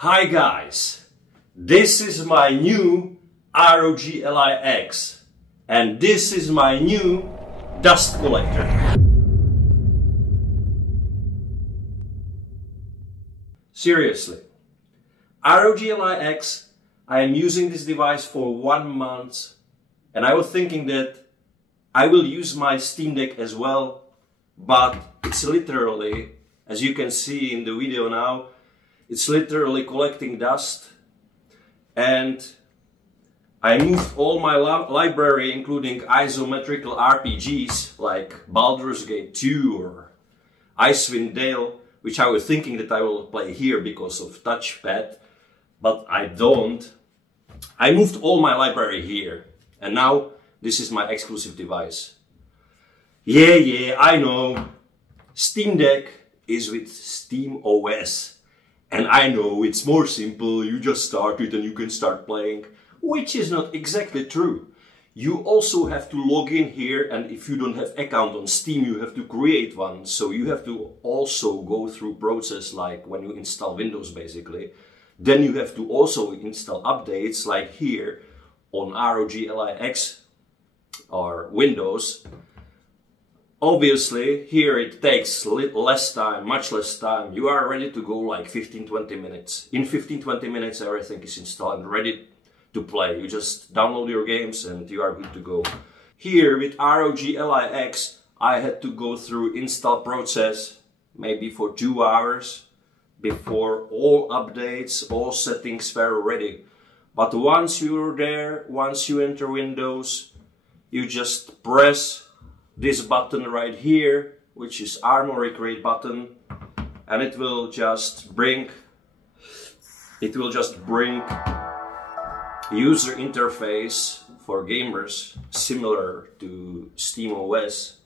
Hi guys, this is my new ROG Ally X and this is my new dust collector. Seriously, ROG Ally X, I am using this device for 1 month and I was thinking that I will use my Steam Deck as well, but it's literally, as you can see in the video now, it's literally collecting dust, and I moved all my library, including isometrical RPGs like Baldur's Gate 2 or Icewind Dale, which I was thinking that I will play here because of touchpad, but I don't. I moved all my library here, and now this is my exclusive device. Yeah, I know. Steam Deck is with Steam OS. And I know it's more simple, you just start it and you can start playing, which is not exactly true. You also have to log in here, and if you don't have account on Steam, you have to create one. So you have to also go through process like when you install Windows basically. Then you have to also install updates like here on ROG Ally X or Windows. Obviously, here it takes less time, much less time. You are ready to go like 15-20 minutes. In 15-20 minutes, everything is installed and ready to play. You just download your games and you are good to go. Here with ROG Ally X, I had to go through install process maybe for 2 hours before all updates, all settings were ready. But once you're there, once you enter Windows, you just press this button right here, which is Armory Crate button, and it will just bring user interface for gamers similar to Steam OS.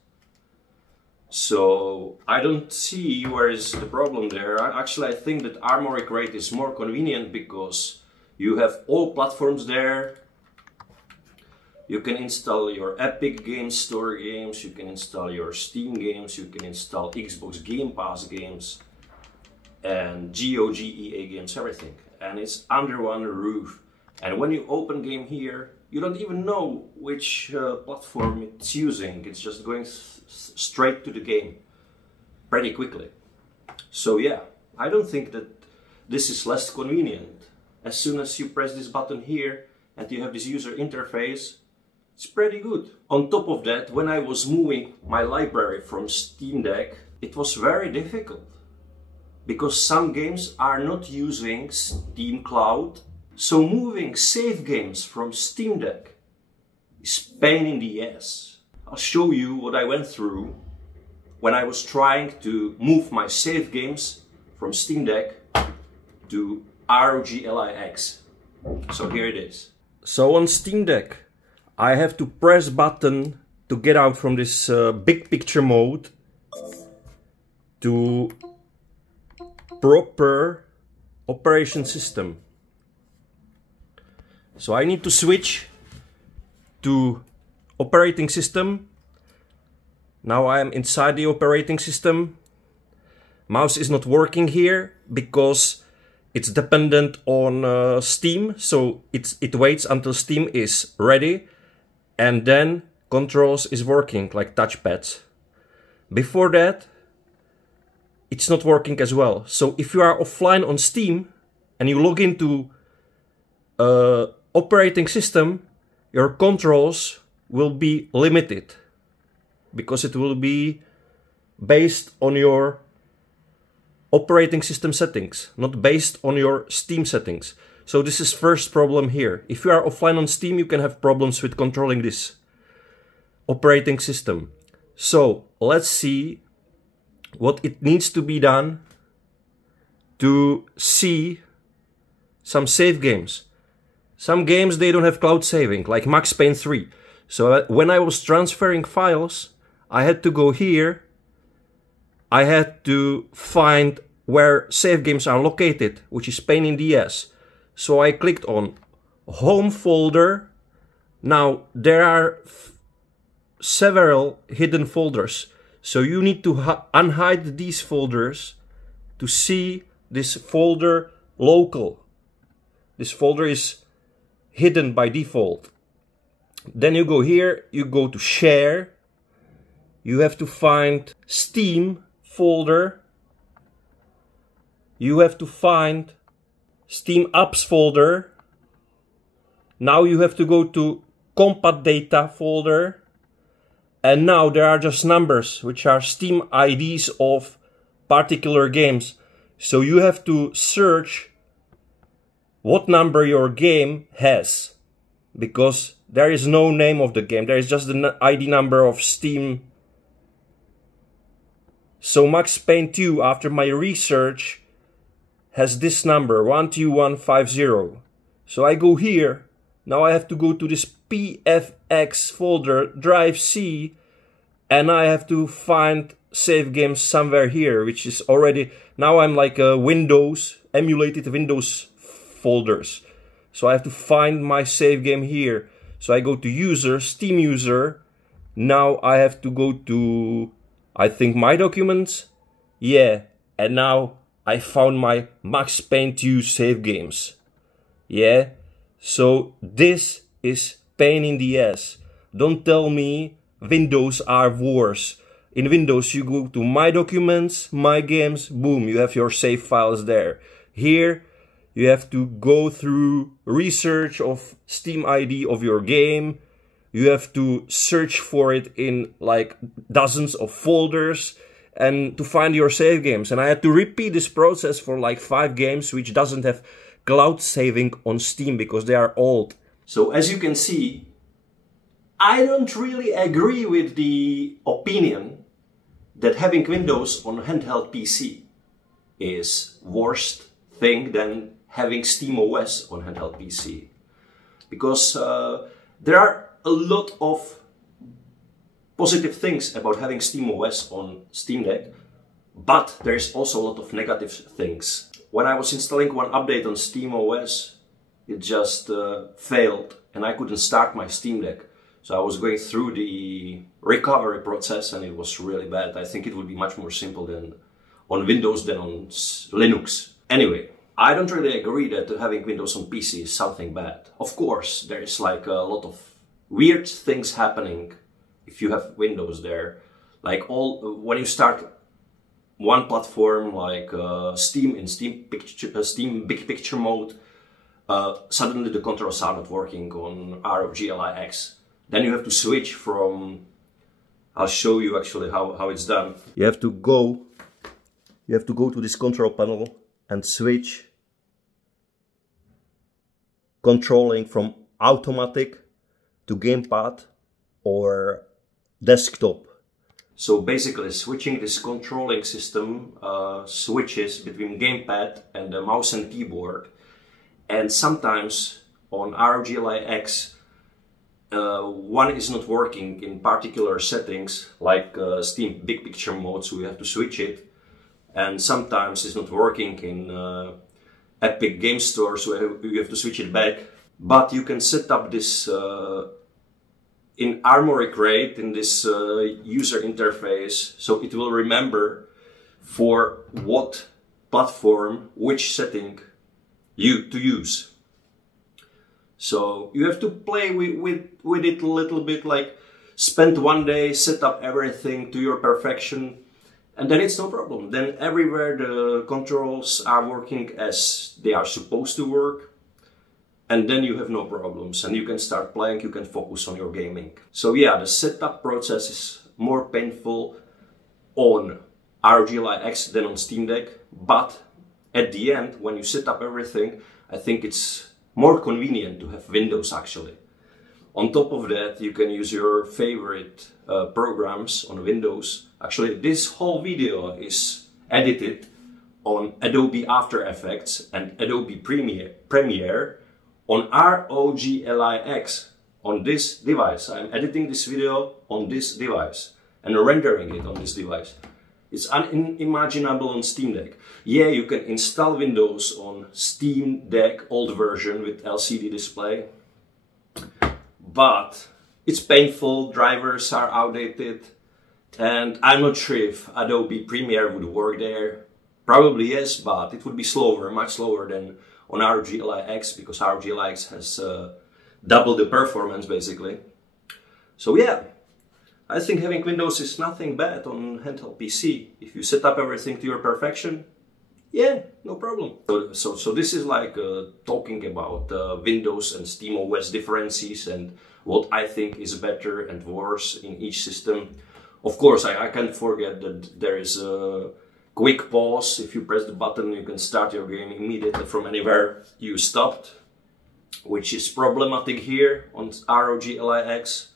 So I don't see where is the problem there. Actually, I think that Armory Crate is more convenient because you have all platforms there. You can install your Epic Games Store games, you can install your Steam games, you can install Xbox Game Pass games, and GOG EA games, everything. And it's under one roof. And when you open game here, you don't even know which platform it's using. It's just going straight to the game pretty quickly. So yeah, I don't think that this is less convenient. As soon as you press this button here and you have this user interface, it's pretty good. On top of that, when I was moving my library from Steam Deck, it was very difficult because some games are not using Steam Cloud. So moving save games from Steam Deck is pain in the ass. I'll show you what I went through when I was trying to move my save games from Steam Deck to ROG Ally X. So here it is. So on Steam Deck, I have to press button to get out from this big picture mode to proper operation system. So I need to switch to operating system. Now I am inside the operating system. Mouse is not working here because it's dependent on Steam. So it waits until Steam is ready. And then controls is working like touchpads. Before that, it's not working as well. So if you are offline on Steam and you log into operating system, your controls will be limited because it will be based on your operating system settings, not based on your Steam settings. So this is first problem here. If you are offline on Steam, you can have problems with controlling this operating system. So let's see what it needs to be done to see some save games. Some games, they don't have cloud saving, like Max Payne 3. So when I was transferring files, I had to go here. I had to find where save games are located, which is pain in the ass. So I clicked on home folder. Now there are several hidden folders. So you need to unhide these folders to see this folder local. This folder is hidden by default. Then you go here, you go to share. You have to find Steam folder. You have to find Steam apps folder. Now you have to go to compat data folder. And now there are just numbers, which are Steam IDs of particular games. So you have to search what number your game has, because there is no name of the game, there is just the ID number of Steam. So Max Payne 2, after my research, has this number 12150. So I go here, now I have to go to this PFX folder, drive C, and I have to find save games somewhere here, which is already, now I'm like a Windows, emulated Windows folders. So I have to find my save game here. So I go to user, Steam user. Now I have to go to, I think, my documents. Yeah, and now I found my Max Payne 2 save games. Yeah, so this is pain in the ass. Don't tell me Windows are worse. In Windows you go to my documents, my games, boom, you have your save files there. Here you have to go through research of Steam ID of your game. You have to search for it in like dozens of folders and to find your save games. And I had to repeat this process for like 5 games which doesn't have cloud saving on Steam because they are old. So as you can see, I don't really agree with the opinion that having Windows on a handheld PC is worst thing than having SteamOS on handheld PC, because there are a lot of positive things about having SteamOS on Steam Deck, but there's also a lot of negative things. When I was installing one update on SteamOS, it just failed and I couldn't start my Steam Deck. So I was going through the recovery process and it was really bad. I think it would be much more simple than on Windows than on Linux. Anyway, I don't really agree that having Windows on PC is something bad. Of course, there is like a lot of weird things happening if you have Windows there. Like when you start one platform like Steam in Steam Big Picture mode, suddenly the controls are not working on ROG Ally X. Then you have to switch from, I'll show you actually how it's done. You have to go to this control panel and switch controlling from automatic to gamepad or desktop. So basically switching this controlling system switches between gamepad and the mouse and keyboard. And sometimes on ROG Ally X, one is not working in particular settings, like Steam Big Picture mode, so you have to switch it. And sometimes it's not working in Epic Game Store, so you have to switch it back. But you can set up this in Armoury Crate, in this user interface, so it will remember for what platform, which setting to use. So you have to play with it a little bit, like spend one day, set up everything to your perfection, and then it's no problem. Then everywhere the controls are working as they are supposed to work, and then you have no problems and you can start playing, you can focus on your gaming. So yeah, the setup process is more painful on ROG Ally X than on Steam Deck, but at the end, when you set up everything, I think it's more convenient to have Windows actually. On top of that, you can use your favorite programs on Windows. Actually, this whole video is edited on Adobe After Effects and Adobe Premiere on ROG Ally X on this device. I'm editing this video on this device and rendering it on this device. It's unimaginable on Steam Deck. Yeah, you can install Windows on Steam Deck old version with LCD display, but it's painful, drivers are outdated, and I'm not sure if Adobe Premiere would work there. Probably yes, but it would be slower, much slower than on ROG Ally X, because ROG Ally X has double the performance basically. So yeah, I think having Windows is nothing bad on handheld PC. If you set up everything to your perfection, yeah, no problem. So this is like talking about Windows and SteamOS differences and what I think is better and worse in each system. Of course, I can't forget that there is a quick pause. If you press the button, you can start your game immediately from anywhere you stopped, which is problematic here on ROG Ally X.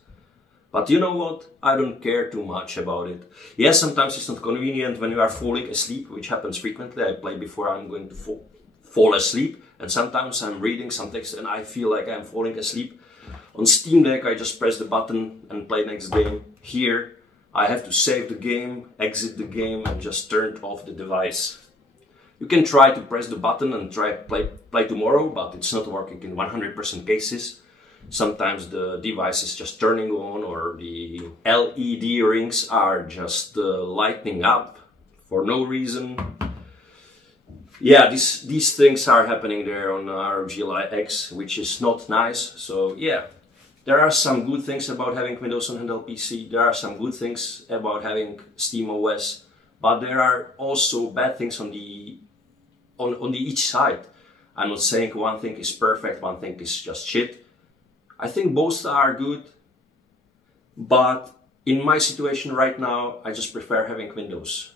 But you know what? I don't care too much about it. Yes, sometimes it's not convenient when you are falling asleep, which happens frequently. I play before I'm going to fall asleep, and sometimes I'm reading some text and I feel like I'm falling asleep. On Steam Deck, I just press the button and play next game. Here, I have to save the game, exit the game, and just turn off the device. You can try to press the button and try play tomorrow, but it's not working in 100% cases. Sometimes the device is just turning on, or the LED rings are just lighting up for no reason. Yeah, these things are happening there on ROG Ally X, which is not nice. So yeah, there are some good things about having Windows on handheld PC. There are some good things about having SteamOS, but there are also bad things on the each side. I'm not saying one thing is perfect, one thing is just shit. I think both are good, but in my situation right now, I just prefer having Windows.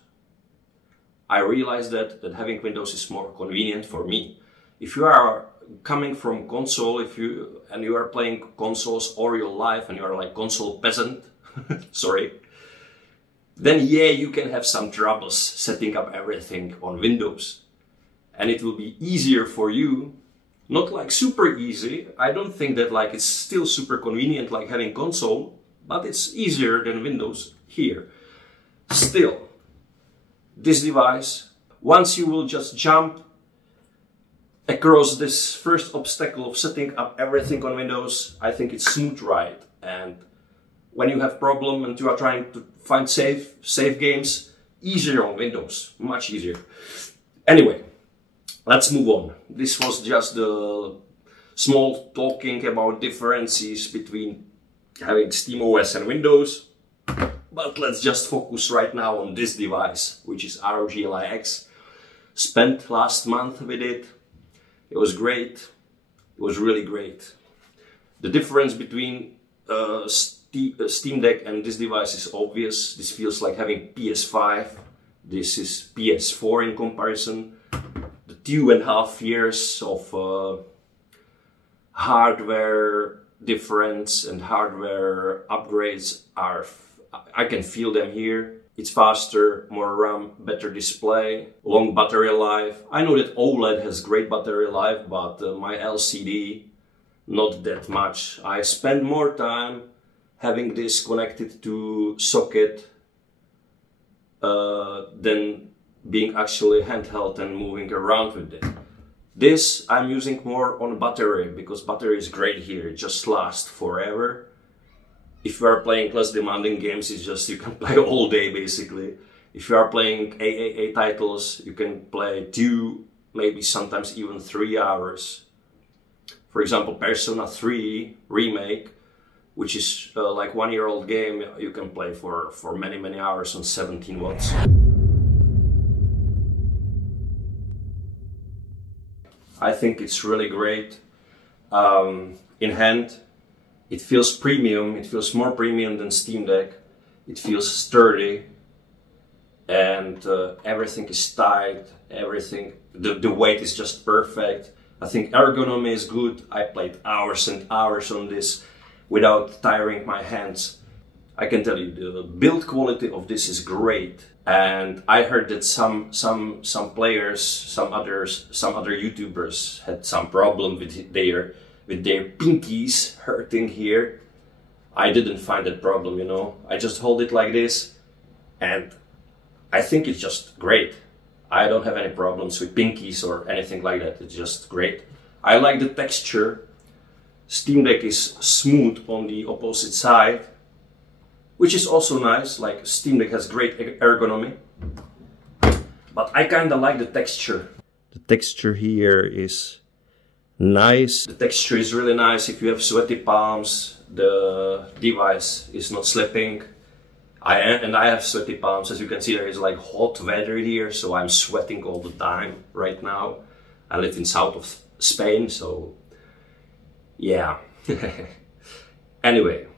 I realize that having Windows is more convenient for me. If you are coming from console, if you are playing consoles all your life and you are like console peasant, sorry, then yeah, you can have some troubles setting up everything on Windows. And it will be easier for you. Not like super easy. I don't think that like it's still super convenient like having console, but it's easier than Windows here. Still, this device, once you will just jump across this first obstacle of setting up everything on Windows, I think it's smooth ride. And when you have problem and you are trying to find save games, easier on Windows, much easier. Anyway, let's move on. This was just the small talking about differences between having SteamOS and Windows. But let's just focus right now on this device, which is ROG Ally X. Spent last month with it. It was great. It was really great. The difference between Steam Deck and this device is obvious. This feels like having PS5. This is PS4 in comparison. The 2.5 years of hardware difference and hardware upgrades are, I can feel them here. It's faster, more RAM, better display, long battery life. I know that OLED has great battery life, but my LCD, not that much. I spend more time having this connected to socket than being actually handheld and moving around with it. This I'm using more on battery, because battery is great here. It just lasts forever. If you are playing less demanding games, it's just you can play all day basically. If you are playing AAA titles, you can play 2, maybe sometimes even 3 hours. For example, Persona 3 Remake, which is like 1-year-old game, you can play for many hours on 17 watts. I think it's really great. In hand, it feels premium. It feels more premium than Steam Deck. It feels sturdy, and everything is tight. Everything, the weight is just perfect. I think ergonomy is good. I played hours and hours on this without tiring my hands. I can tell you the build quality of this is great. And I heard that some players, some other YouTubers had some problem with their pinkies hurting here. I didn't find that problem, you know. I just hold it like this, and I think it's just great. I don't have any problems with pinkies or anything like that. It's just great. I like the texture. Steam Deck is smooth on the opposite side, which is also nice. Like Steam Deck has great ergonomy. but I kinda like the texture. The texture here is nice. The texture is really nice. If you have sweaty palms, the device is not slipping. I have sweaty palms. As you can see, there is like hot weather here, so I'm sweating all the time right now. I live in south of Spain, so yeah. Anyway,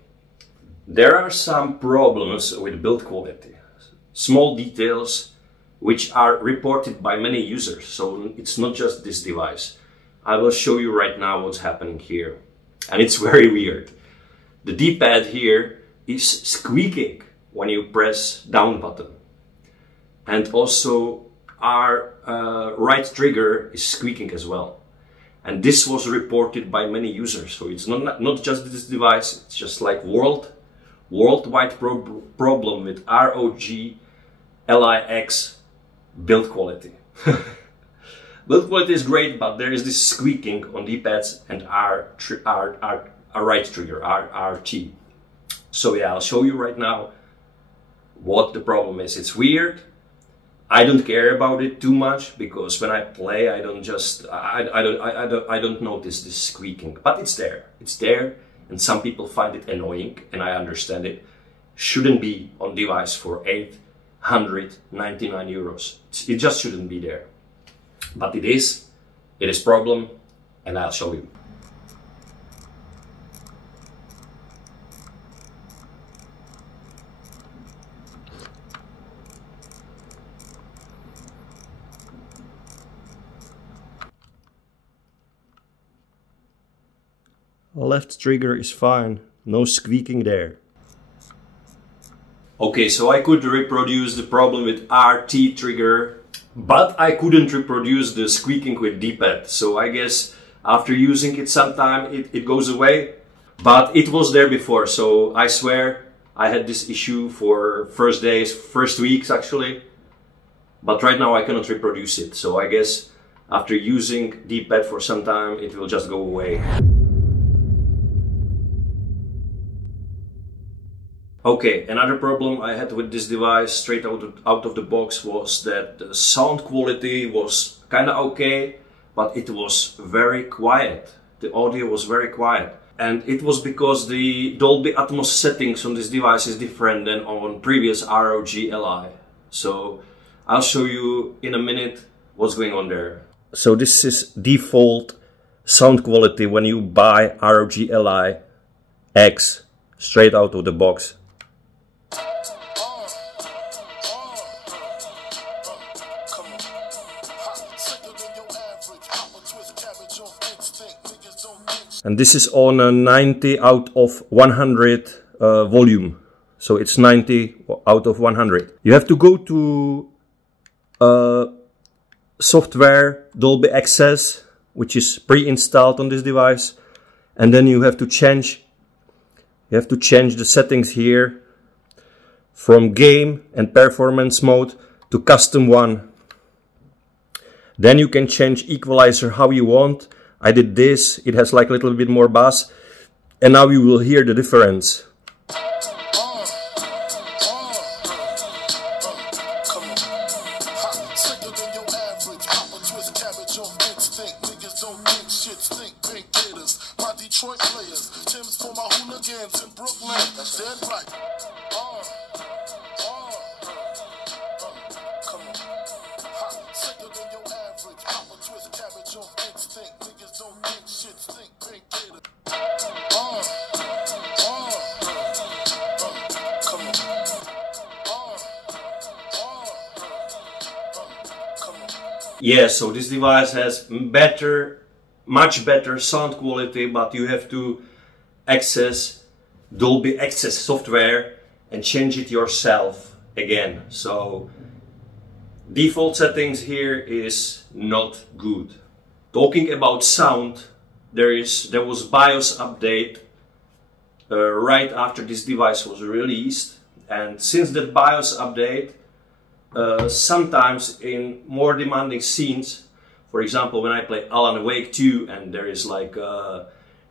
there are some problems with build quality. Small details which are reported by many users, so it's not just this device. I will show you right now what's happening here. And it's very weird. The D-pad here is squeaking when you press down button. And also our right trigger is squeaking as well. And this was reported by many users. So it's not just this device, it's just like worldwide problem with ROG Ally X build quality. Build quality is great, but there is this squeaking on D-pads and our right trigger, RT. So yeah, I'll show you right now what the problem is. It's weird. I don't care about it too much because when I play, I don't notice this squeaking, but it's there. It's there, and some people find it annoying, and I understand it. Shouldn't be on device for 899 euros. It just shouldn't be there. But it is problem, and I'll show you. Left trigger is fine, no squeaking there. Okay, so I could reproduce the problem with RT trigger, but I couldn't reproduce the squeaking with D-pad. So I guess after using it sometime it goes away. But it was there before, so I swear I had this issue for first weeks actually. But right now I cannot reproduce it. So I guess after using D-pad for some time it will just go away. Okay, another problem I had with this device straight out of the box was that the sound quality was kinda okay, but it was very quiet. The audio was very quiet. And it was because the Dolby Atmos settings on this device is different than on previous ROG Ally. So I'll show you in a minute what's going on there. So this is default sound quality when you buy ROG Ally X straight out of the box. And this is on a 90 out of 100 volume. So it's 90 out of 100. You have to go to software Dolby Access, which is pre-installed on this device. And then you have to change the settings here from game and performance mode to custom one. Then you can change equalizer how you want. I did this, it has like a little bit more bass, and now you will hear the difference. Yeah, so this device has much better sound quality, but you have to access Dolby Access software and change it yourself again. So default settings here is not good. Talking about sound, there was BIOS update right after this device was released, and since that BIOS update, sometimes in more demanding scenes, for example when I play Alan Wake 2 and there is like a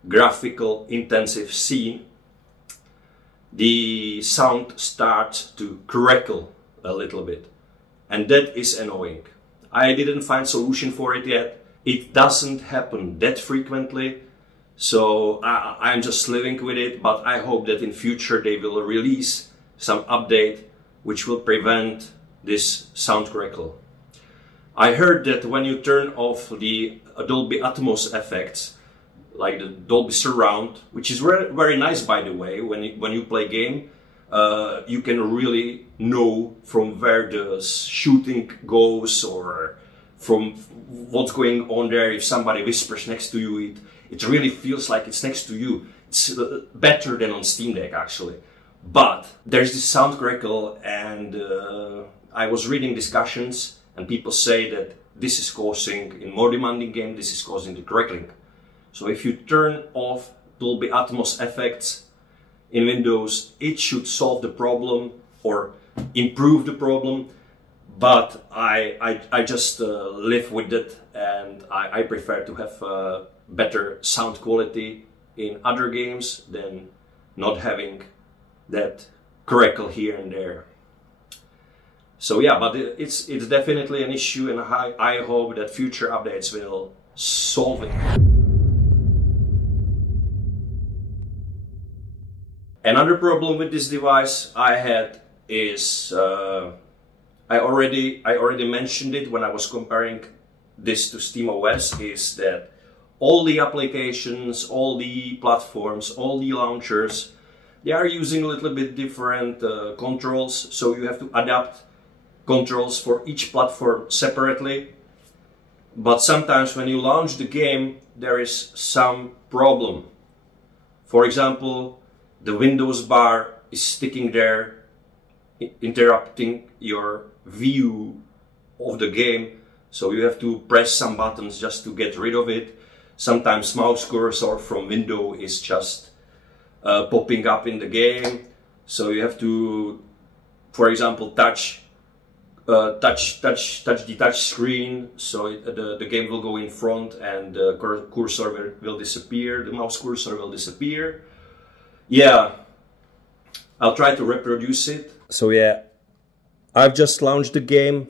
graphical intensive scene, the sound starts to crackle a little bit. and that is annoying. I didn't find solution for it yet. It doesn't happen that frequently, so I'm just living with it, but I hope that in future they will release some update which will prevent this sound crackle. I heard that when you turn off the Dolby Atmos effects, like the Dolby Surround, which is very nice by the way, when you play game, you can really know from where the shooting goes or from what's going on there. If somebody whispers next to you, it really feels like it's next to you. It's better than on Steam Deck actually. But there's this sound crackle, and I was reading discussions and people say that this is causing, in more demanding game, this is causing the crackling. So if you turn off Dolby Atmos effects in Windows, it should solve the problem or improve the problem. But I just live with it, and I prefer to have better sound quality in other games than not having that crackle here and there. So yeah, but it's definitely an issue, and I hope that future updates will solve it. Another problem with this device I had is I already mentioned it when I was comparing this to SteamOS, is that all the applications, all the platforms, all the launchers, they are using a little bit different controls, so you have to adapt controls for each platform separately. But sometimes when you launch the game, there is some problem. For example, the Windows bar is sticking there, interrupting your view of the game, so you have to press some buttons just to get rid of it. Sometimes mouse cursor from window is just popping up in the game, so you have to, for example, touch the touch screen, so the game will go in front and the cursor will disappear, the mouse cursor will disappear. Yeah, I'll try to reproduce it. So yeah, I've just launched the game,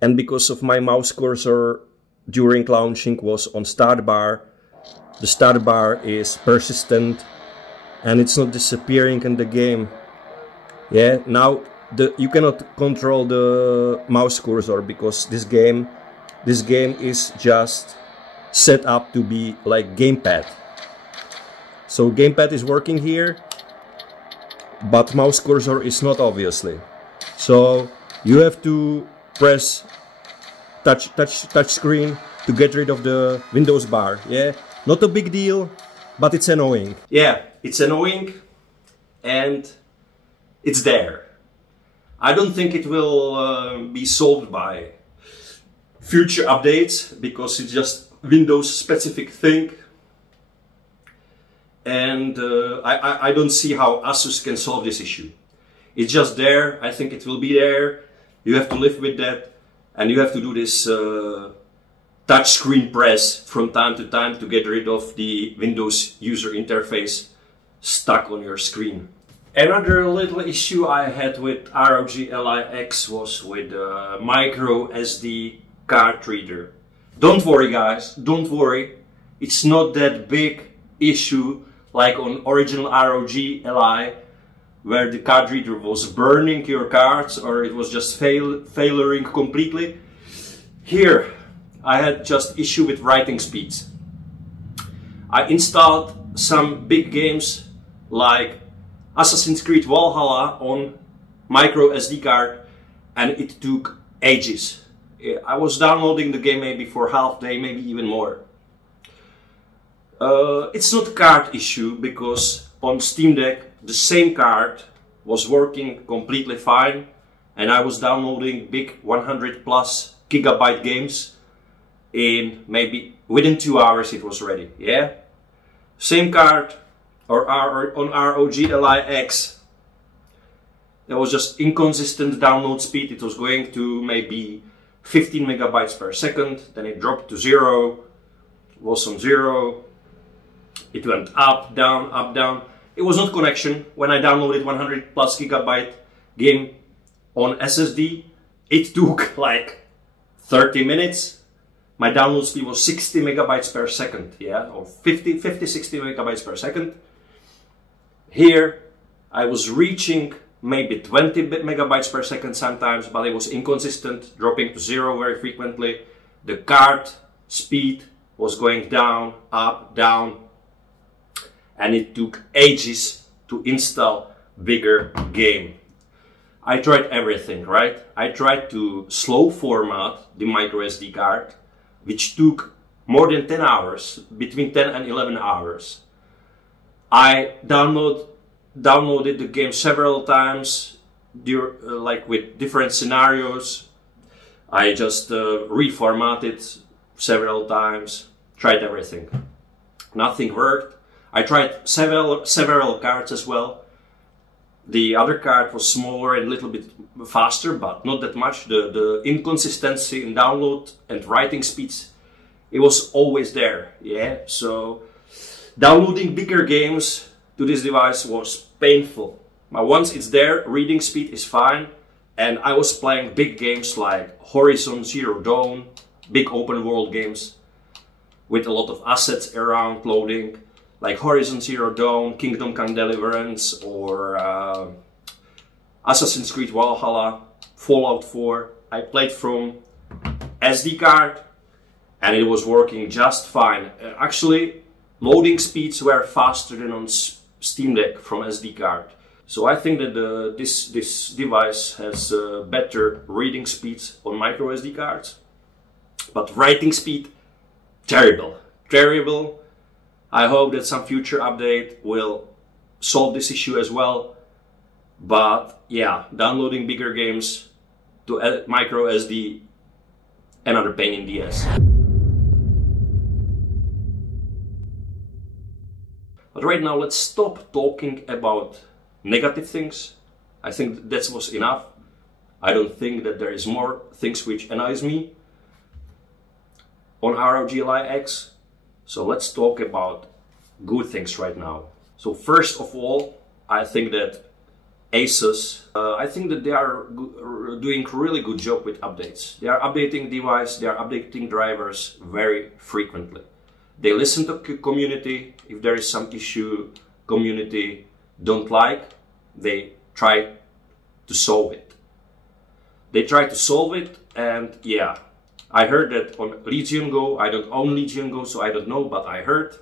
and because of my mouse cursor during launching was on start bar, the start bar is persistent and it's not disappearing in the game. Yeah, now you cannot control the mouse cursor because this game is just set up to be like gamepad. So gamepad is working here, but mouse cursor is not, obviously. So you have to press touch screen to get rid of the Windows bar. Yeah, not a big deal, but it's annoying. Yeah, it's annoying, and it's there. I don't think it will be solved by future updates, because it's just Windows specific thing. And I don't see how Asus can solve this issue. It's just there. I think it will be there. You have to live with that, and you have to do this touch screen press from time to time to get rid of the Windows user interface stuck on your screen. Another little issue I had with ROG Ally X was with micro SD card reader. Don't worry guys, don't worry. It's not that big issue like on original ROG Ally, where the card reader was burning your cards or it was just failing completely. Here I had just issue with writing speeds. I installed some big games like Assassin's Creed Valhalla on micro SD card, and it took ages. I was downloading the game maybe for half day, maybe even more. It's not a card issue, because on Steam Deck the same card was working completely fine, and I was downloading big 100+ gigabyte games in maybe within 2 hours it was ready. Yeah, same card or on ROG Ally X, there was just inconsistent download speed. It was going to maybe 15 megabytes per second, then it dropped to 0, was on 0, it went up, down, up, down. It was not connection. When I downloaded 100+ gigabyte game on SSD, It took like 30 minutes. My download speed was 60 megabytes per second, yeah, or 50, 60 megabytes per second. Here, I was reaching maybe 20 megabytes per second sometimes, but it was inconsistent, dropping to 0 very frequently. The card speed was going down, up, down, and it took ages to install bigger game. I tried everything, right? I tried to slow format the micro SD card, which took more than 10 hours, between 10 and 11 hours. I downloaded the game several times, like with different scenarios. I just reformatted several times, tried everything. Nothing worked. I tried several cards as well. The other card was smaller and a little bit faster, but not that much. The inconsistency in download and writing speeds, it was always there, yeah? So downloading bigger games to this device was painful. But once it's there, reading speed is fine. And I was playing big games like Horizon Zero Dawn, big open world games with a lot of assets around loading, like Horizon Zero Dawn, Kingdom Come Deliverance, or Assassin's Creed Valhalla, Fallout 4. I played from SD card and it was working just fine. Actually, loading speeds were faster than on Steam Deck from SD card. So I think that this device has better reading speeds on micro SD cards, but writing speed, terrible, terrible. I hope that some future update will solve this issue as well. But yeah, downloading bigger games to micro SD, another pain in the ass. But right now, let's stop talking about negative things. I think that was enough. I don't think that there is more things which annoys me on ROG Ally X. So let's talk about good things right now. So first of all, I think that Asus, I think that they are doing a really good job with updates. They are updating device, they are updating drivers very frequently. They listen to community. If there is some issue community don't like, they try to solve it. They try to solve it, and yeah, I heard that on Legion Go, I don't own Legion Go, so I don't know, but I heard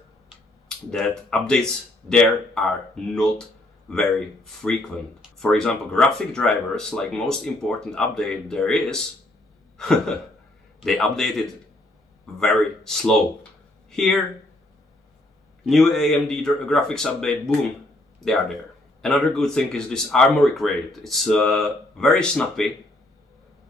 that updates there are not very frequent. For example, graphic drivers, like most important update there is, they update it very slow. Here, new AMD graphics update, boom, they are there. Another good thing is this Armoury Crate. It's very snappy.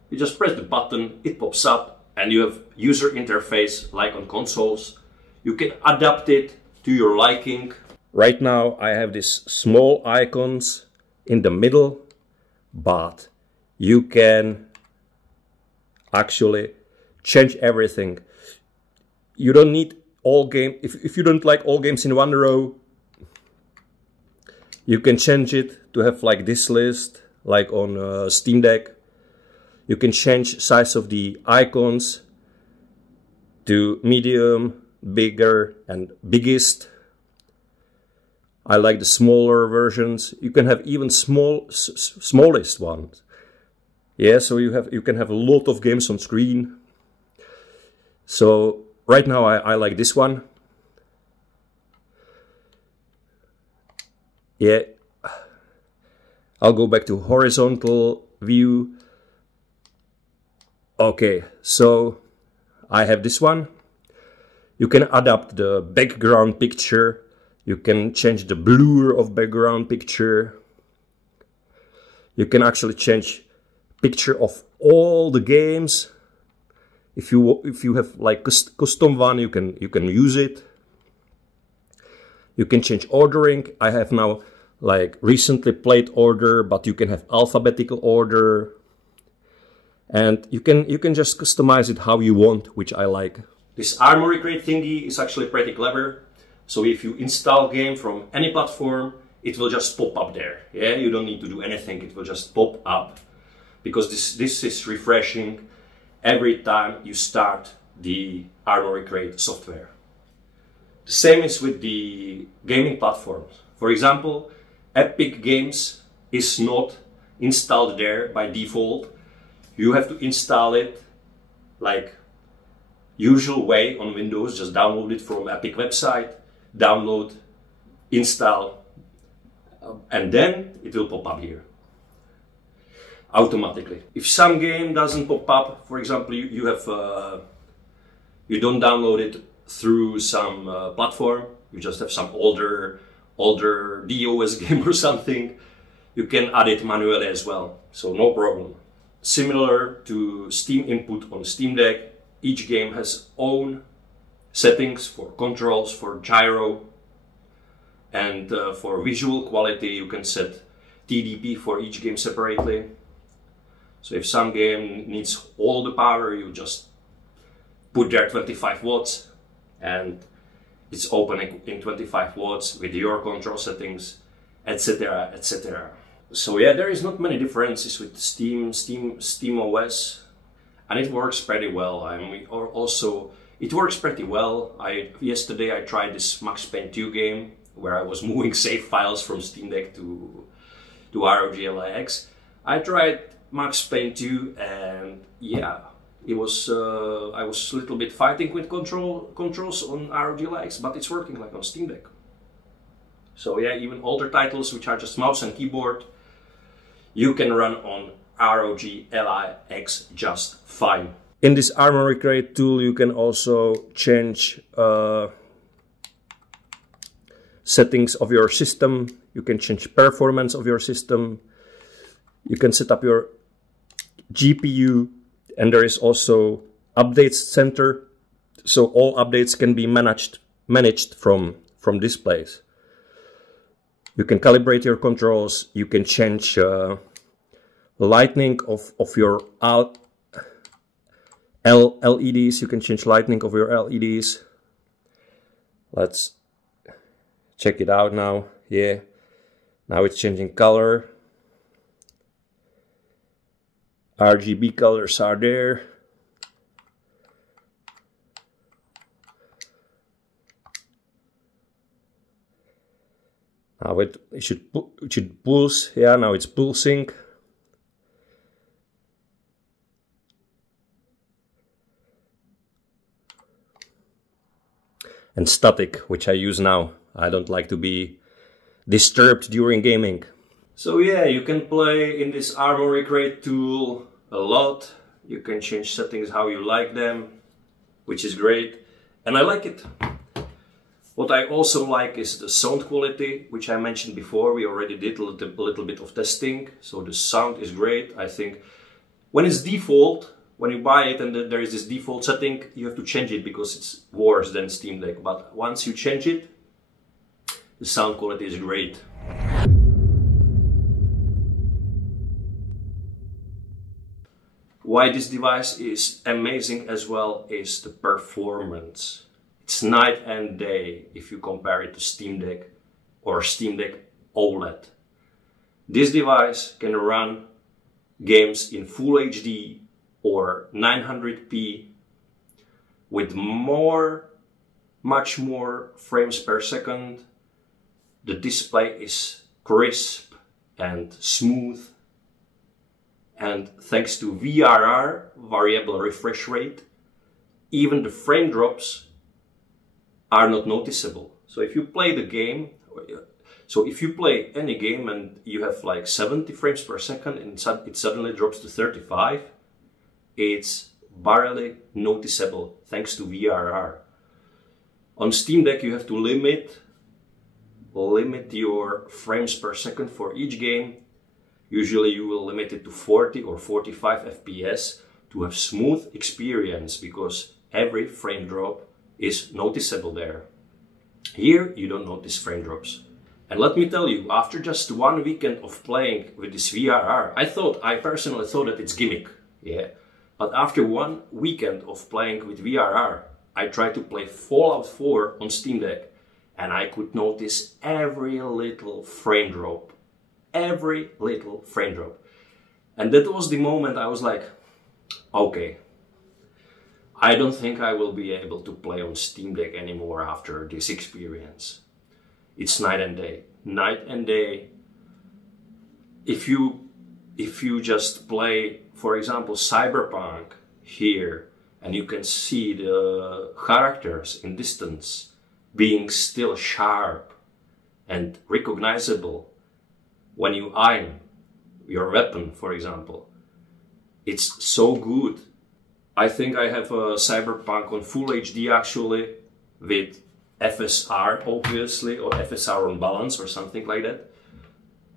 You just press the button, it pops up, and you have user interface like on consoles. You can adapt it to your liking. Right now I have these small icons in the middle, but you can actually change everything. You don't need all game. If you don't like all games in one row, you can change it to have like this list, like on Steam Deck. You can change size of the icons to medium, bigger, and biggest. I like the smaller versions. You can have even smallest ones. Yeah, so you can have a lot of games on screen. So right now I like this one. Yeah, I'll go back to horizontal view. Okay, so I have this one. You can adapt the background picture. You can change the blur of background picture. You can actually change picture of all the games. If you have like custom one, you can use it. You can change ordering. I have now like recently played order, but you can have alphabetical order. And you can just customize it how you want, which I like. This Armoury Crate thingy is actually pretty clever. So if you install game from any platform, it will just pop up there. Yeah, you don't need to do anything, it will just pop up. because this is refreshing every time you start the Armoury Crate software. The same is with the gaming platforms. For example, Epic Games is not installed there by default. You have to install it like usual way on Windows. Just download it from Epic website, download, install, and then it will pop up here automatically. If some game doesn't pop up, for example, you don't download it through some platform, you just have some older DOS game or something, you can add it manually as well, so no problem. Similar to Steam input on Steam Deck, each game has own settings for controls, for gyro, and for visual quality you can set TDP for each game separately. So if some game needs all the power, you just put there 25 watts and it's opening in 25 watts with your control settings, etc, etc. So yeah, there is not many differences with Steam OS, and it works pretty well. It works pretty well. Yesterday I tried this Max Payne 2 game where I was moving save files from Steam Deck to ROG Ally X. I tried Max Payne 2 and yeah, I was a little bit fighting with controls on ROG Ally X, but it's working like on Steam Deck. So yeah, even older titles which are just mouse and keyboard, you can run on ROG Ally X just fine. In this Armoury Crate tool you can also change settings of your system, you can change performance of your system, you can set up your GPU, and there is also updates center, so all updates can be managed from this place. You can calibrate your controls, you can change lighting of your LEDs, you can change lighting of your LEDs. Let's check it out now. Yeah, now it's changing color. RGB colors are there. Now it should pulse. Yeah, now it's pulsing. And static, which I use now. I don't like to be disturbed during gaming. So yeah, you can play in this Armoury Crate tool a lot. You can change settings how you like them, which is great. And I like it. What I also like is the sound quality, which I mentioned before. We already did a little bit of testing. So the sound is great. I think when it's default, when you buy it and there is this default setting, you have to change it because it's worse than Steam Deck. But once you change it, the sound quality is great. Why this device is amazing as well is the performance. It's night and day if you compare it to Steam Deck or Steam Deck OLED. This device can run games in Full HD or 900p with much more frames per second. The display is crisp and smooth. And thanks to VRR, variable refresh rate, even the frame drops are not noticeable. So if you play the game, if you play any game and you have like 70 frames per second and it suddenly drops to 35, it's barely noticeable thanks to VRR. On Steam Deck you have to limit your frames per second for each game. Usually you will limit it to 40 or 45 FPS to have smooth experience because every frame drop is noticeable there. Here you don't notice frame drops. And let me tell you, after just one weekend of playing with this VRR, I personally thought that it's gimmick, yeah. But after one weekend of playing with VRR, I tried to play Fallout 4 on Steam Deck and I could notice every little frame drop. Every little frame drop. And that was the moment I was like, okay, I don't think I will be able to play on Steam Deck anymore after this experience. It's night and day. Night and day. If you just play, for example, Cyberpunk here, and you can see the characters in distance being still sharp and recognizable when you aim your weapon, for example. It's so good. I think I have a Cyberpunk on Full HD actually, with FSR obviously, or FSR on balance or something like that.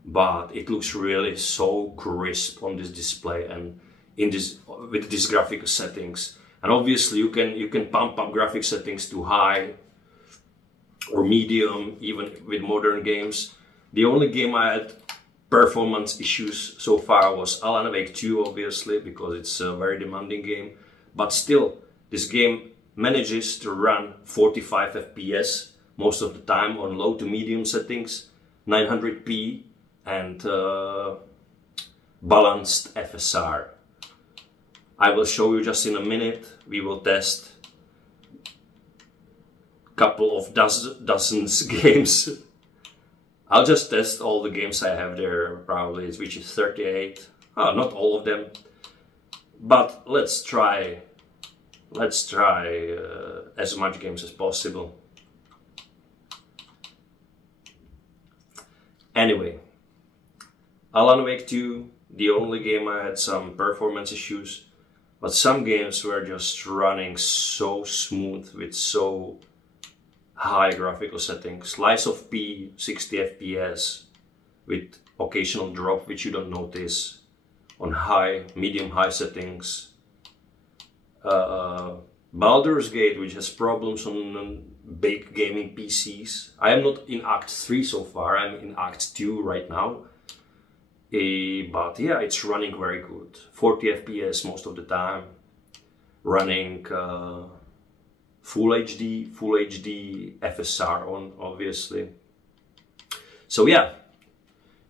But it looks really so crisp on this display and in this with these graphic settings. And obviously you can pump up graphic settings to high or medium, even with modern games. The only game I had performance issues so far was Alan Wake 2, obviously, because it's a very demanding game. But still, this game manages to run 45 FPS most of the time on low to medium settings, 900p and balanced FSR. I will show you just in a minute. We will test a couple of dozens games. I'll just test all the games I have there, probably, which is 38. Oh, not all of them. But let's try as much games as possible. Anyway, Alan Wake 2, the only game I had some performance issues, but some games were just running so smooth with so high graphical settings. Lies of P, 60 FPS with occasional drop which you don't notice on high, medium high settings. Baldur's Gate, which has problems on big gaming PCs. I am not in Act 3 so far, I'm in Act 2 right now. But yeah, it's running very good. 40 FPS most of the time. Running Full HD FSR on, obviously. So yeah,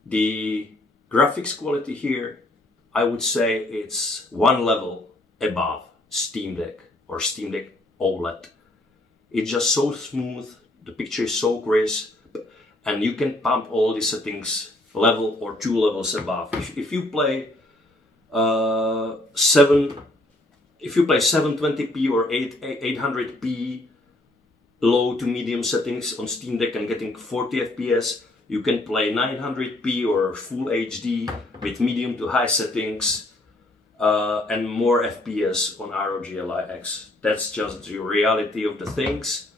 the graphics quality here, I would say it's one level above Steam Deck or Steam Deck OLED. It's just so smooth, the picture is so crisp, and you can pump all the settings level or 2 levels above. If you play 720p or 800p low to medium settings on Steam Deck and getting 40 FPS, you can play 900p or Full HD with medium to high settings and more FPS on ROG Ally X. That's just the reality of the things.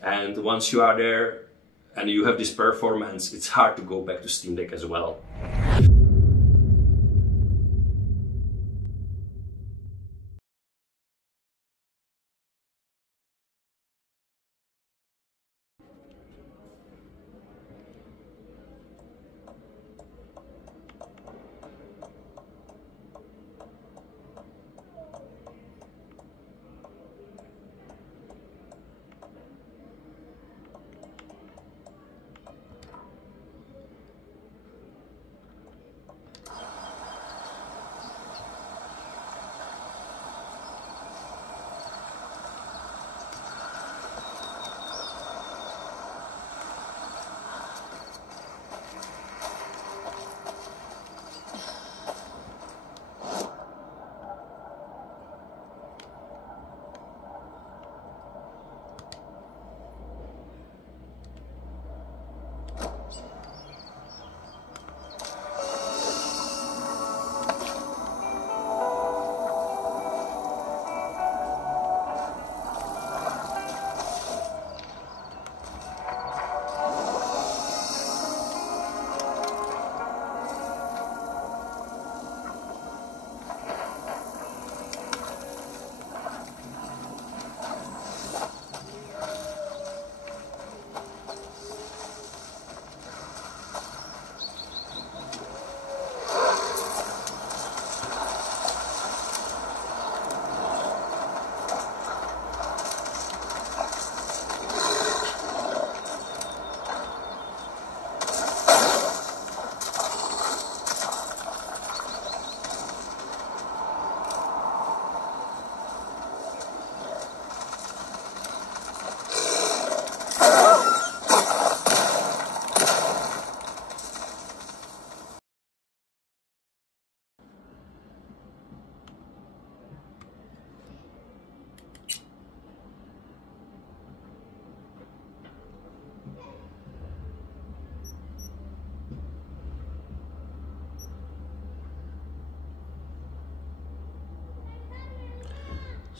And once you are there and you have this performance, it's hard to go back to Steam Deck as well.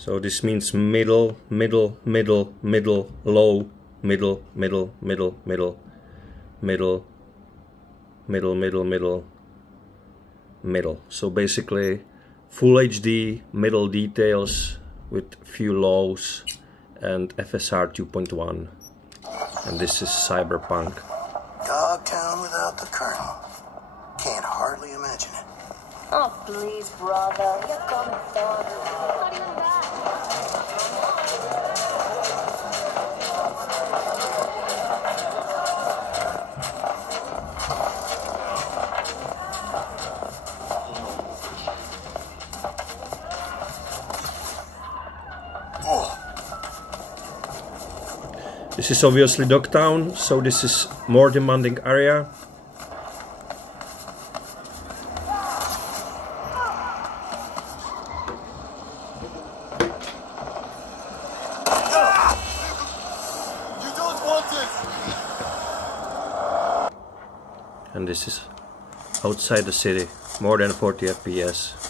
So this means middle, middle, middle, middle, low, middle, middle, middle, middle, middle, middle, middle, middle, middle. So basically full HD, middle details with few lows and FSR 2.1. And this is Cyberpunk. Dogtown without the Colonel. Can't hardly imagine it. Oh, please, brother. You're gonna dog. Not even that. This is obviously Dogtown, so this is more demanding area. You don't want this! And this is outside the city, more than 40 FPS.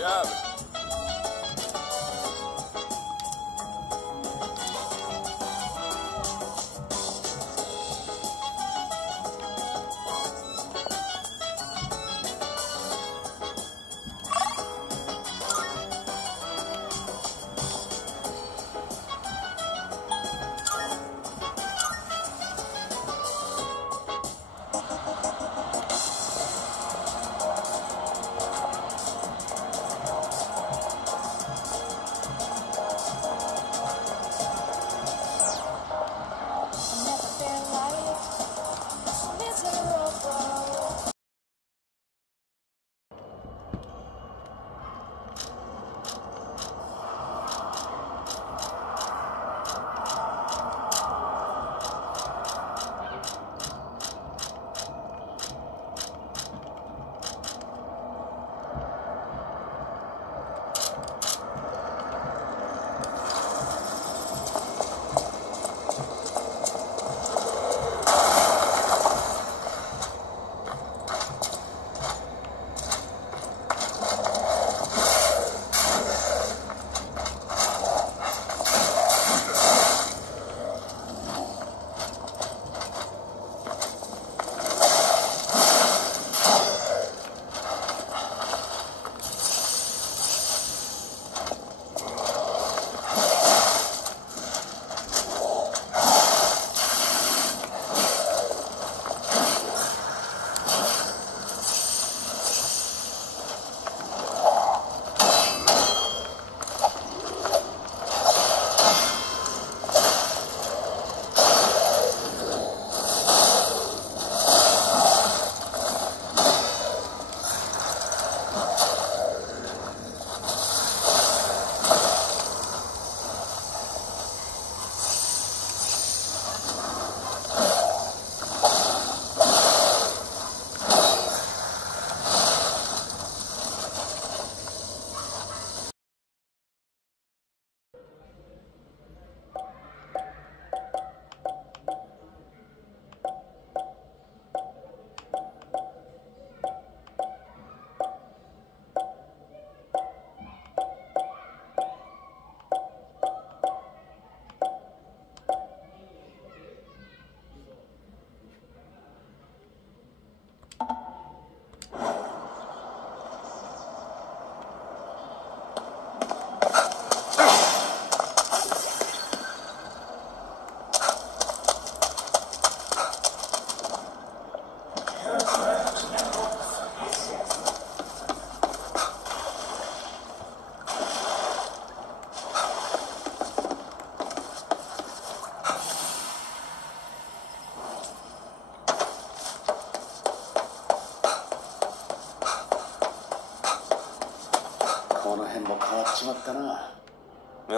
job.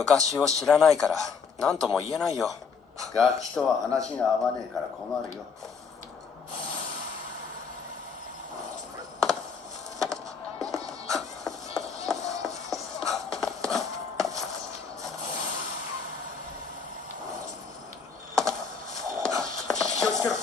昔を知らないから何とも言えないよ。ガキとは話が合わねえから困るよ。気をつけろ。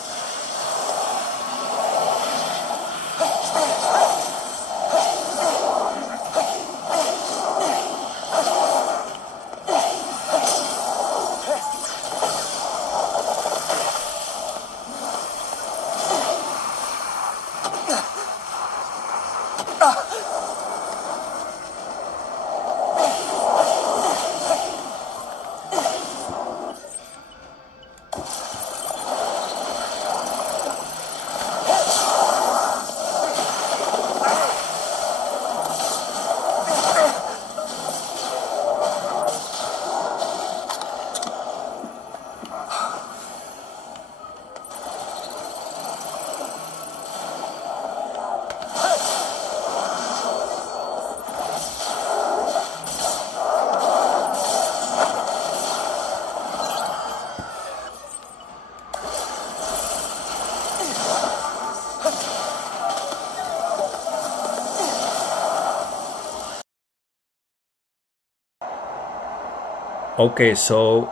Okay, so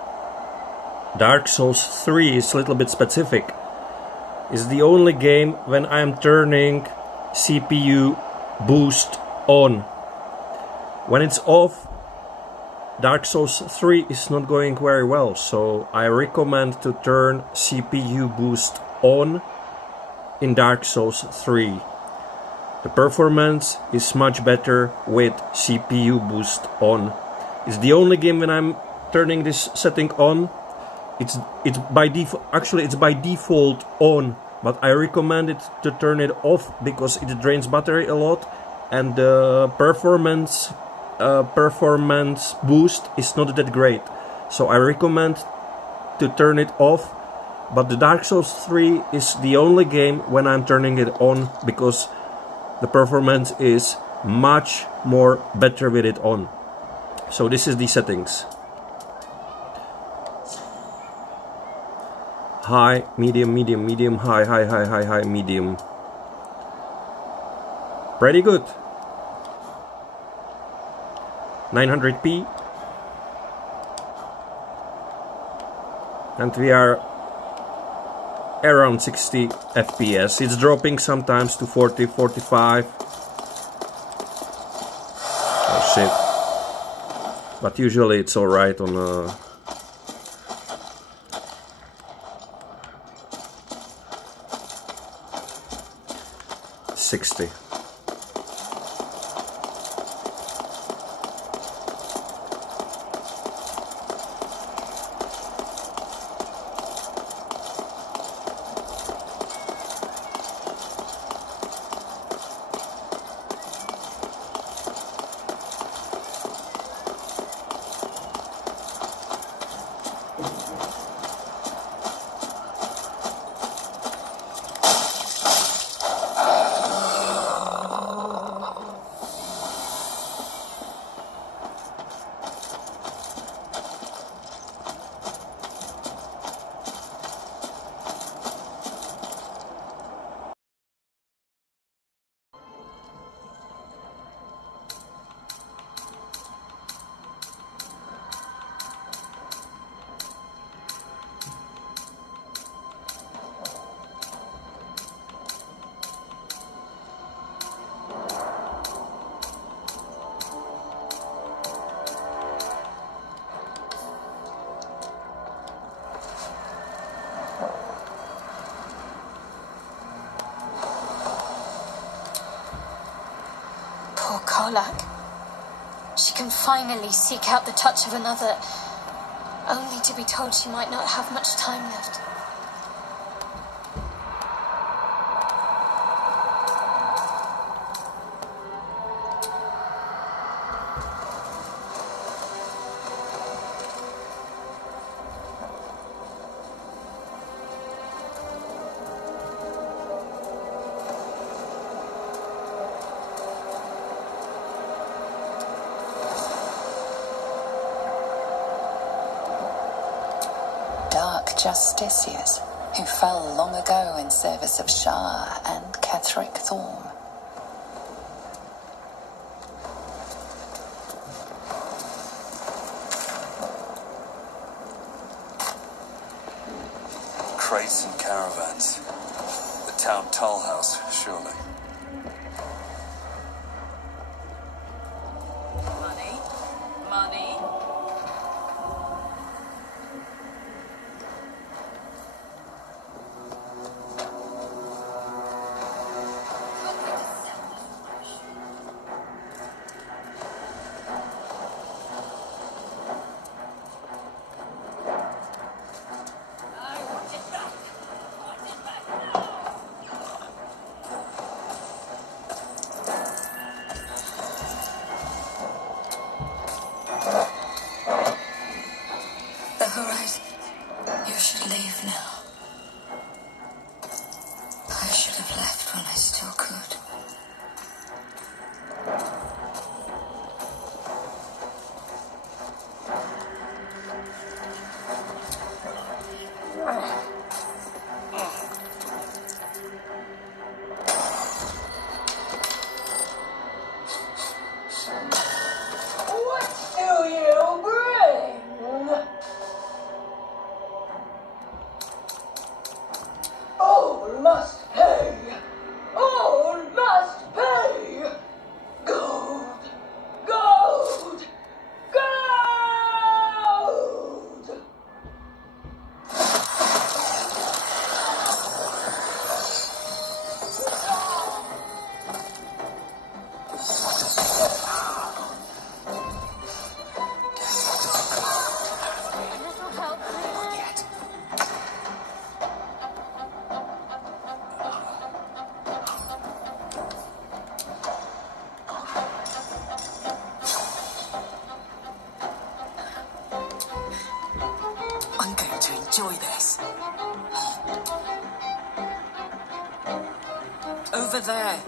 Dark Souls 3 is a little bit specific. It's the only game when I'm turning CPU boost on. When it's off, Dark Souls 3 is not going very well, so I recommend to turn CPU boost on in Dark Souls 3. The performance is much better with CPU boost on. It's the only game when I'm turning this setting on. It's by default, actually it's by default on, but I recommend it to turn it off because it drains battery a lot, and the performance boost is not that great. So I recommend to turn it off. But the Dark Souls 3 is the only game when I'm turning it on, because the performance is much more better with it on. So this is the settings. High, medium, medium, medium, high, high, high, high, high, medium. Pretty good. 900p. And we are around 60 FPS. It's dropping sometimes to 40, 45. Oh shit. But usually it's alright on 60. Poor Karlak. She can finally seek out the touch of another, only to be told she might not have much time left. Dark justiciars who fell long ago in service of Shah and Ketheric Thorn. Crates and caravans. The town toll house, surely. Money? Money? Over there.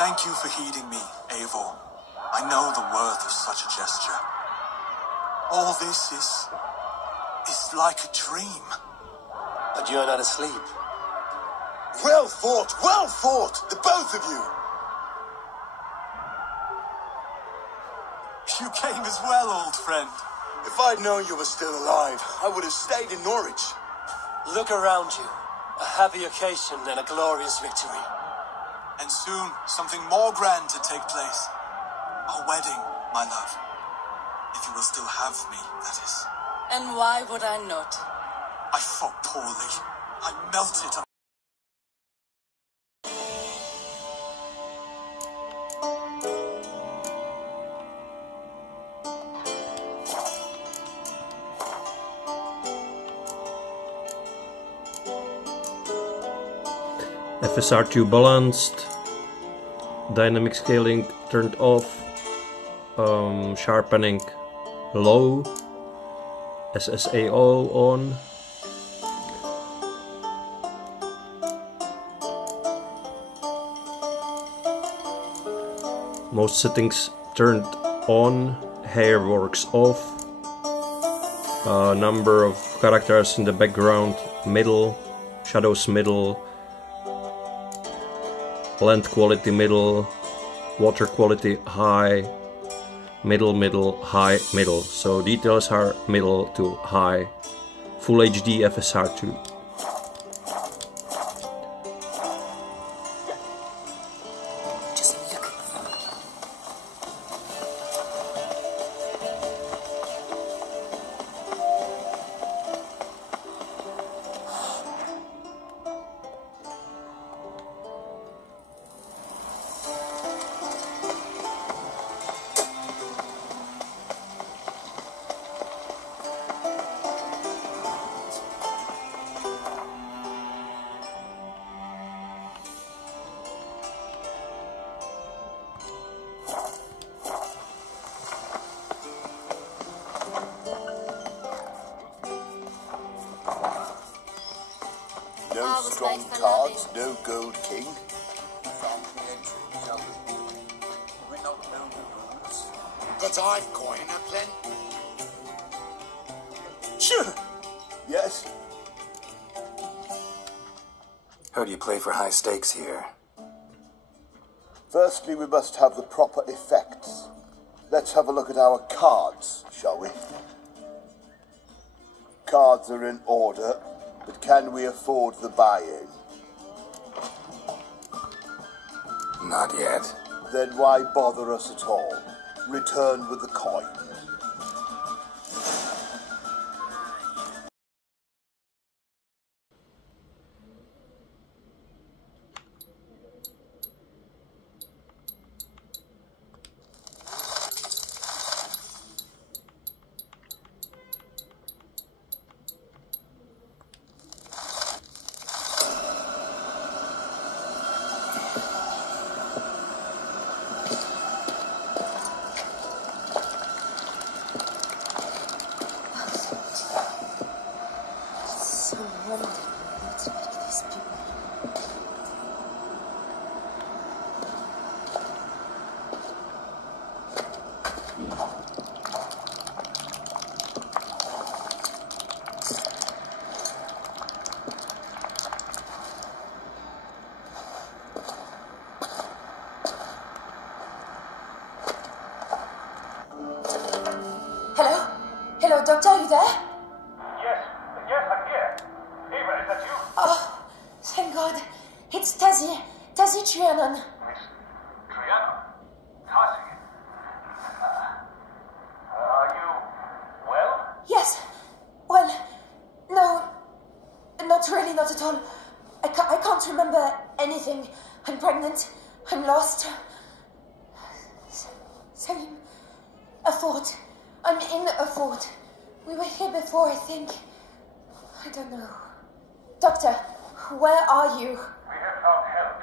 Thank you for heeding me, Eivor. I know the worth of such a gesture. All this is like a dream. But you're not asleep. Well fought, the both of you. You came as well, old friend. If I'd known you were still alive, I would have stayed in Norwich. Look around you. A happy occasion and a glorious victory. And soon, something more grand to take place. Our wedding, my love. If you will still have me, that is. And why would I not? I fought poorly. I melted. FSR2 balanced, dynamic scaling turned off, sharpening low, SSAO on. Most settings turned on, hair works off, number of characters in the background middle, shadows middle, length quality middle, water quality high, middle, high, middle. So details are middle to high. Full HD FSR2. No strong cards, no gold king. Found the entry, shall we? We not know the rules. But I've coined a plenty. Sure. Yes. Heard you play for high stakes here. Firstly, we must have the proper effects. Let's have a look at our cards, shall we? Cards are in order, but can we afford the buy-in? Not yet. Then why bother us at all? Return with the coin. Hello, Doctor, are you there? Yes, I'm here. Ava, is that you? Oh, thank God. It's Tazi Trianon. Miss Triano? Tazi? Are you well? Yes. Well, no, not really, not at all. I can't remember anything. I'm pregnant. I'm lost. Salim, a fort. I'm in a fort. We were here before, I think. I don't know. Doctor, where are you? We have found help.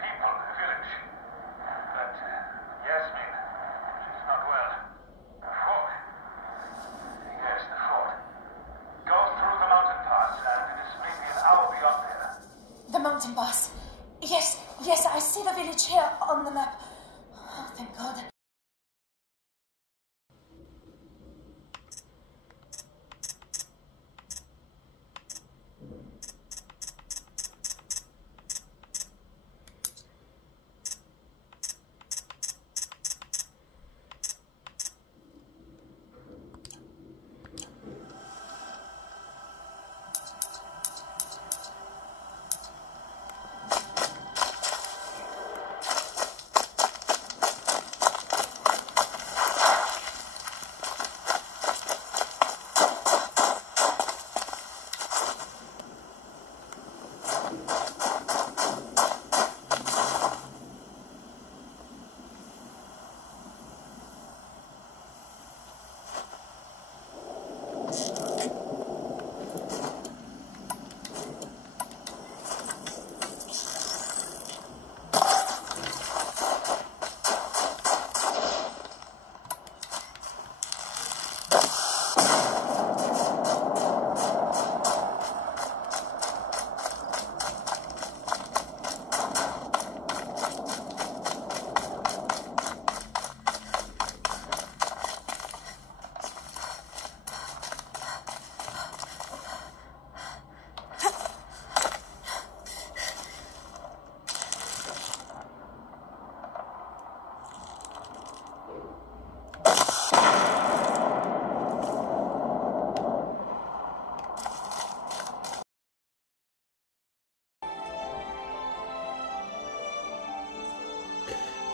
People, a village. But Yasmin, she's not well. The fort. Yes, the fort. Go through the mountain pass, and it is maybe an hour beyond there. The mountain pass. Yes, I see the village here on the map. Oh, thank God.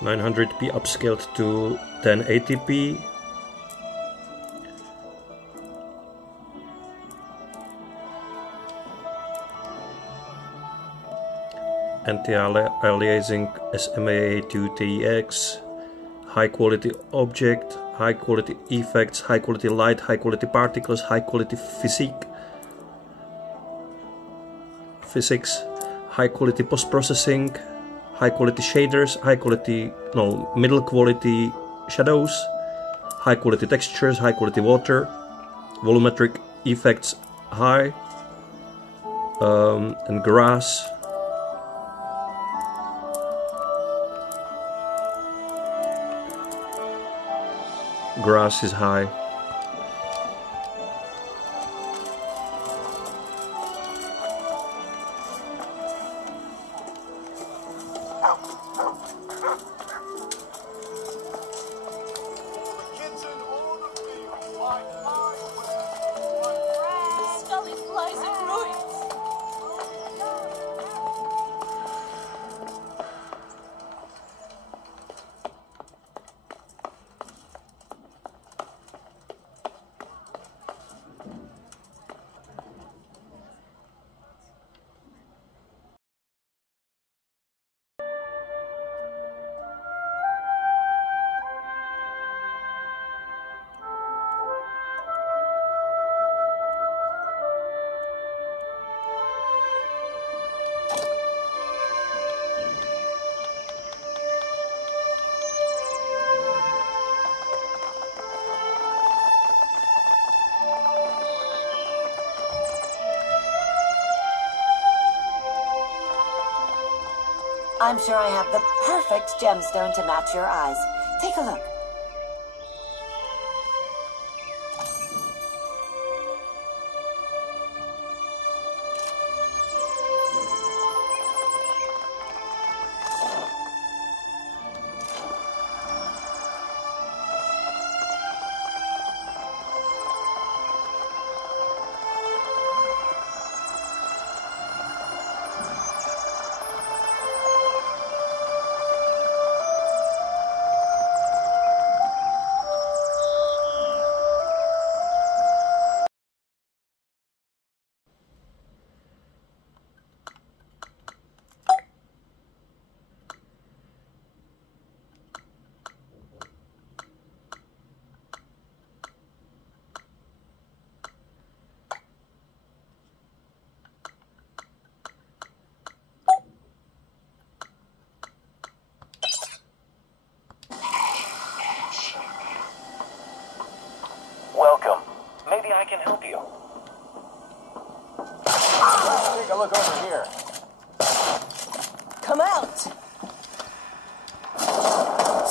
(900p) upscaled to 1080p. Anti-aliasing SMA2TX, high quality object, high quality effects, high quality light, high quality particles, high quality physics, high quality post-processing, high quality shaders, middle quality shadows, high quality textures, high quality water, volumetric effects high, and grass. Grass is high. I'm sure I have the perfect gemstone to match your eyes. Take a look.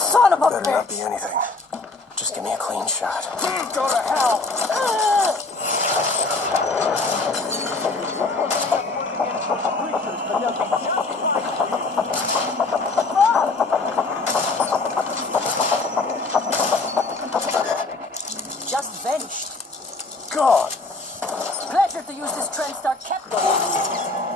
Son of a Better bitch! not be anything. Just give me a clean shot. Go to hell! Just vanished. God! Pleasure to use this trend star kept going.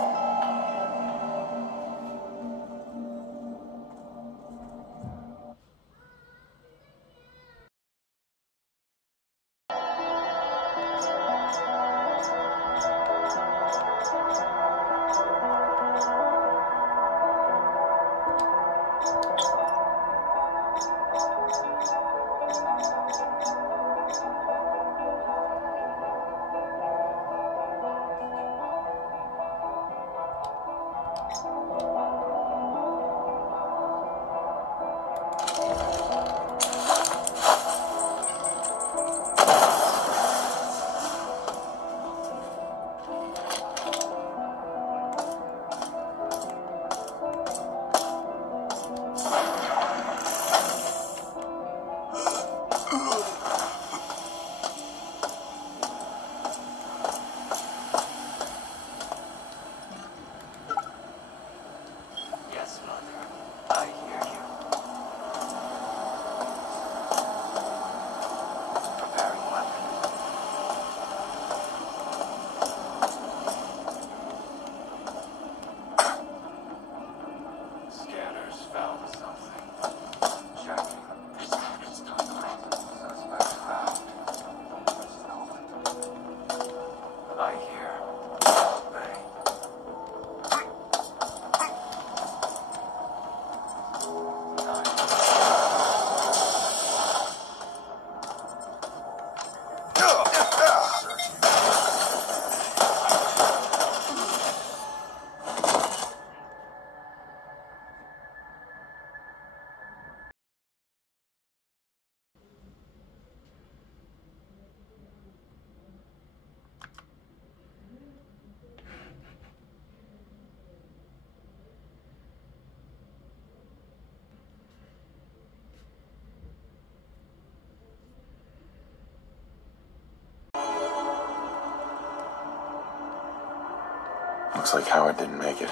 Looks like Howard didn't make it.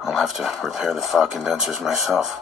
I'll have to repair the fog condensers myself.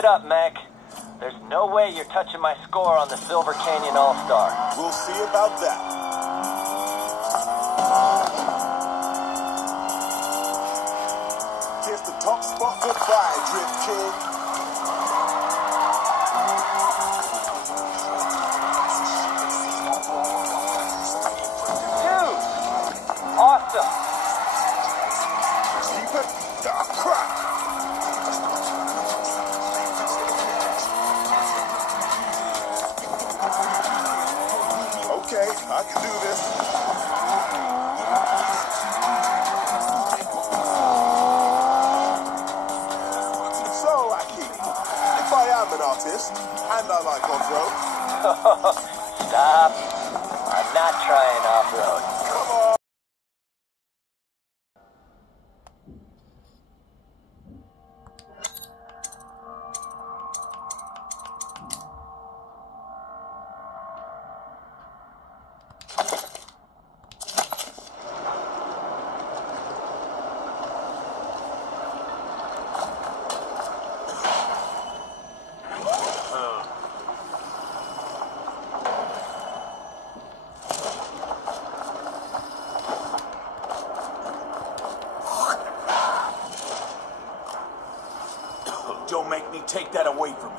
it up, Mac. There's no way you're touching my score on the Silver Canyon All-Star. We'll see about that. Here's the top spot for Fire Drift King. Dude! Awesome! Keep it. Ah, crap! Okay, I can do this. So, Aki, if I am an artist, and I like off-road... Stop. I'm not trying off-road. Come on! Don't make me take that away from you.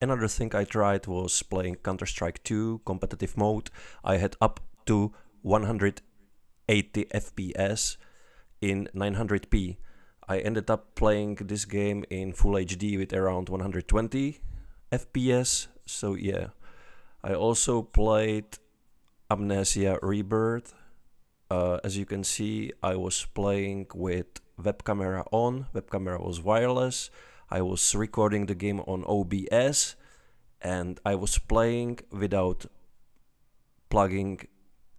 Another thing I tried was playing Counter-Strike 2 competitive mode. I had up to 180 FPS in 900p. I ended up playing this game in Full HD with around 120 FPS, so yeah. I also played Amnesia Rebirth. As you can see, I was playing with web camera on, web camera was wireless. I was recording the game on OBS and I was playing without plugging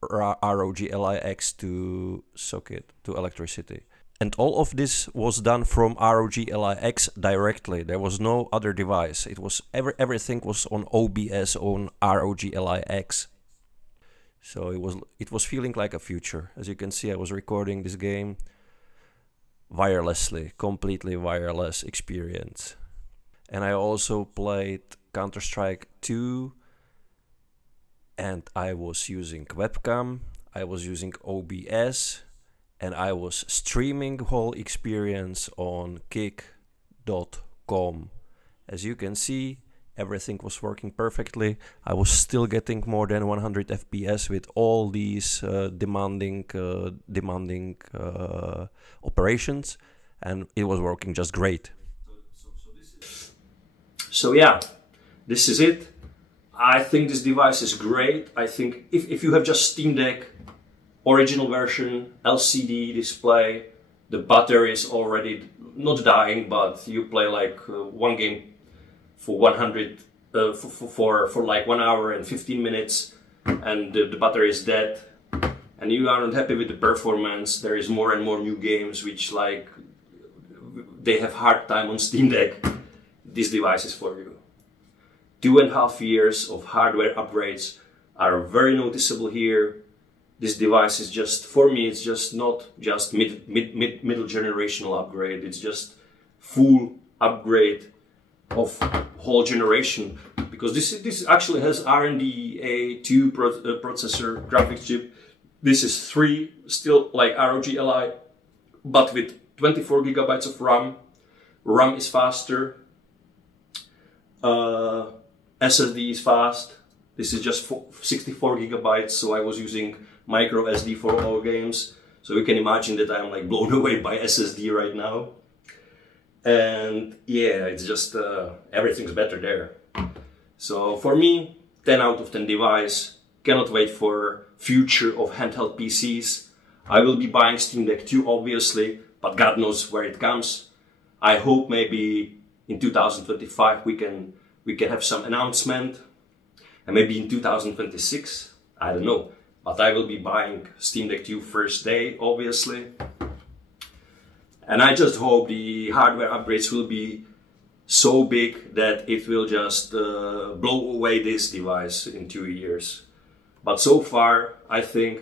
ROG Ally X to socket, to electricity. And all of this was done from ROG Ally X directly. There was no other device. It was everything was on OBS on ROG Ally X. So it was feeling like a future. As you can see, I was recording this game wirelessly, completely wireless experience. And I also played Counter-Strike 2 and I was using webcam, I was using OBS, and I was streaming the whole experience on kick.com. As you can see, everything was working perfectly. I was still getting more than 100 FPS with all these demanding operations, and it was working just great. So yeah, this is it. I think this device is great. I think if you have just Steam Deck, original version, LCD display, the battery is already not dying, but you play like one game for 100 for like 1 hour and 15 minutes and the battery is dead and you are not happy with the performance. There is more and more new games which like they have hard time on Steam Deck. This device is for you. 2.5 years of hardware upgrades are very noticeable here. This device is just, for me, it's just not just middle generational upgrade. It's just full upgrade of whole generation, because this actually has RDNA 2 processor graphics chip. This is 3, still like ROG Ally, but with 24 gigabytes of RAM. RAM is faster. SSD is fast. This is just 64 gigabytes, so I was using micro SD for all games. So you can imagine that I'm like blown away by SSD right now. And yeah, it's just everything's better there. So for me, 10 out of 10 device. Cannot wait for future of handheld PCs. I will be buying Steam Deck 2 obviously, but God knows where it comes. I hope maybe in 2025 we can have some announcement. And maybe in 2026, I don't know. But I will be buying Steam Deck 2 first day, obviously. And I just hope the hardware upgrades will be so big that it will just blow away this device in 2 years. But so far, I think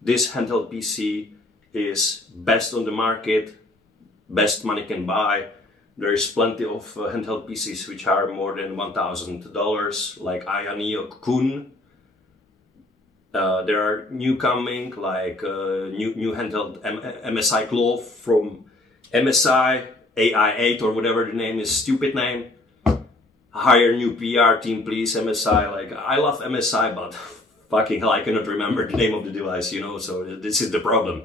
this handheld PC is best on the market, best money can buy. There is plenty of handheld PCs which are more than $1,000, like Aya Neo Kun. There are new coming, like new handheld MSI Glove from MSI, AI8 or whatever the name is, stupid name. Hire new PR team, please, MSI. Like, I love MSI, but fucking hell, I cannot remember the name of the device, you know, so this is the problem.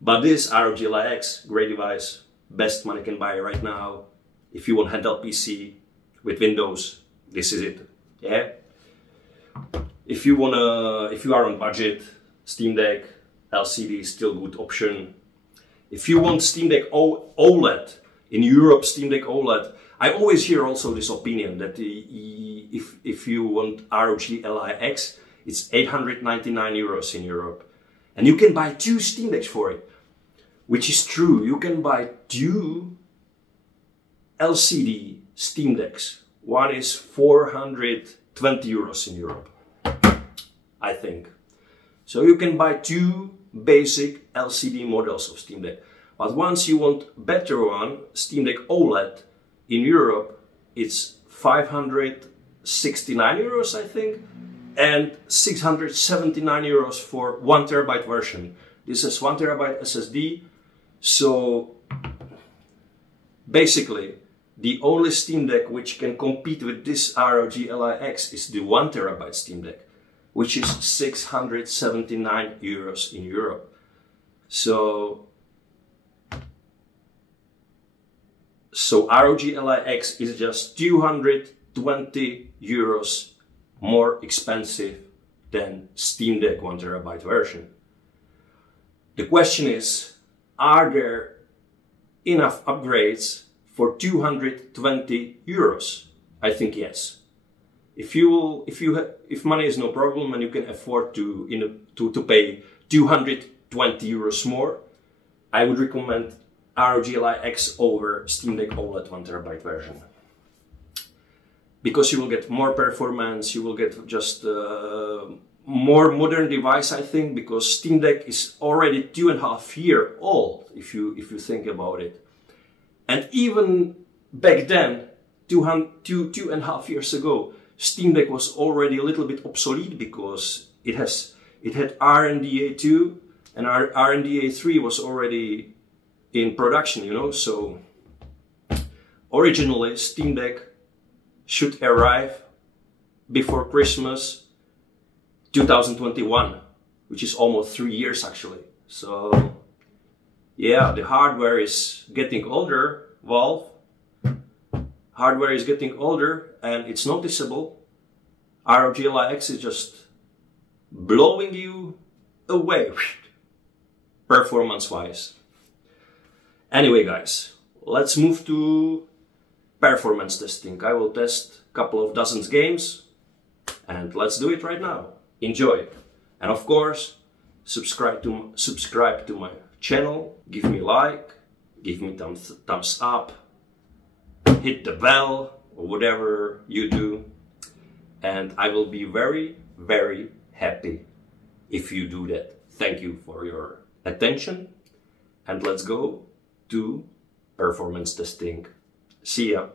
But this ROG Ally X, great device, best money can buy right now. If you want handheld PC with Windows, this is it, yeah? If you are on budget, Steam Deck LCD is still a good option. If you want Steam Deck OLED, in Europe Steam Deck OLED, I always hear also this opinion that if you want ROG Ally X, it's 899 euros in Europe. And you can buy 2 Steam Decks for it, which is true. You can buy 2 LCD Steam Decks. One is 420 euros in Europe, I think. So you can buy 2 basic LCD models of Steam Deck. But once you want better one, Steam Deck OLED, in Europe, it's 569 euros, I think, and 679 euros for 1 TB version. This is 1 TB SSD, so basically the only Steam Deck which can compete with this ROG Ally X is the 1 TB Steam Deck, which is 679 euros in Europe. So ROG Ally X is just 220 euros more expensive than Steam Deck 1 TB version. The question is, are there enough upgrades for 220 euros? I think yes. If money is no problem and you can afford to pay 220 euros more, I would recommend ROG Ally X over Steam Deck OLED 1 TB version. Because you will get more performance, you will get just more modern device, I think, because Steam Deck is already 2.5 years old, if you think about it. And even back then, 2.5 years ago, Steam Deck was already a little bit obsolete because it had RNDA 2 and RNDA 3 was already in production, you know. So originally Steam Deck should arrive before Christmas 2021, which is almost 3 years actually. So yeah, the hardware is getting older, Valve. Hardware is getting older and it's noticeable. ROG Ally X is just blowing you away, performance-wise. Anyway guys, let's move to performance testing. I will test a couple of dozen games and let's do it right now. Enjoy. And of course, subscribe to my channel, give me a like, give me thumbs up, hit the bell or whatever you do, and I will be very, very happy if you do that. Thank you for your attention and let's go to performance testing. See ya.